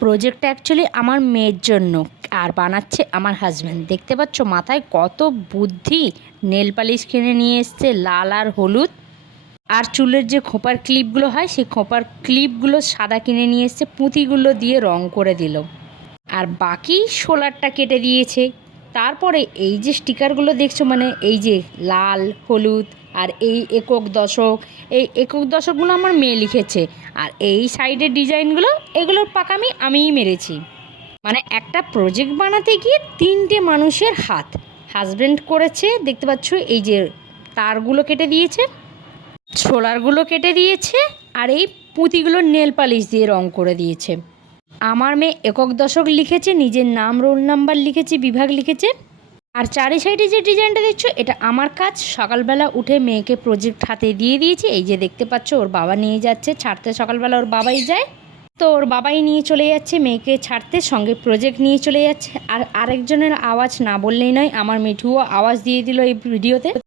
প্রজেক্টটা অ্যাকচুয়ালি আমার মেয়ের জন্য, আর বানাচ্ছে আমার হাজব্যান্ড। দেখতে পাচ্ছ মাথায় কত বুদ্ধি, নেল পালিশ কিনে নিয়ে এসছে লাল আর হলুদ, আর চুলের যে খোঁপার ক্লিপগুলো হয় সেই খোঁপার ক্লিপগুলো সাদা কিনে নিয়ে এসছে, পুঁতিগুলো দিয়ে রং করে দিল, আর বাকি শোলারটা কেটে দিয়েছে। তারপরে এই যে স্টিকারগুলো দেখছো, মানে এই যে লাল হলুদ আর এই একক দশক, এই একক দশকগুলো আমার মেয়ে লিখেছে, আর এই সাইডের ডিজাইনগুলো এগুলোর পাকামি আমিই মেরেছি। মানে একটা প্রজেক্ট বানাতে গিয়ে 3টে মানুষের হাত। হাজব্যান্ড করেছে, দেখতে পাচ্ছ এই যে তারগুলো কেটে দিয়েছে, ছোলারগুলো কেটে দিয়েছে, আর এই পুঁতিগুলো নেল পালিশ দিয়ে রং করে দিয়েছে। আমার মেয়ে একক দশক লিখেছে, নিজের নাম রোল নাম্বার লিখেছে, বিভাগ লিখেছে। আর চারি সাইডে যে ডিজাইনটা দেখছো এটা আমার কাজ। সকালবেলা উঠে মেয়েকে প্রজেক্ট হাতে দিয়ে দিয়েছি। এই যে দেখতে পাচ্ছ ওর বাবা নিয়ে যাচ্ছে ছাড়তে, সকালবেলা ওর বাবাই যায়, তো ওর বাবাই নিয়ে চলে যাচ্ছে মেয়েকে ছাড়তে, সঙ্গে প্রজেক্ট নিয়ে চলে যাচ্ছে। আর আরেকজনের আওয়াজ না বললেই নয়, আমার মিঠুও আওয়াজ দিয়ে দিল এই ভিডিওতে।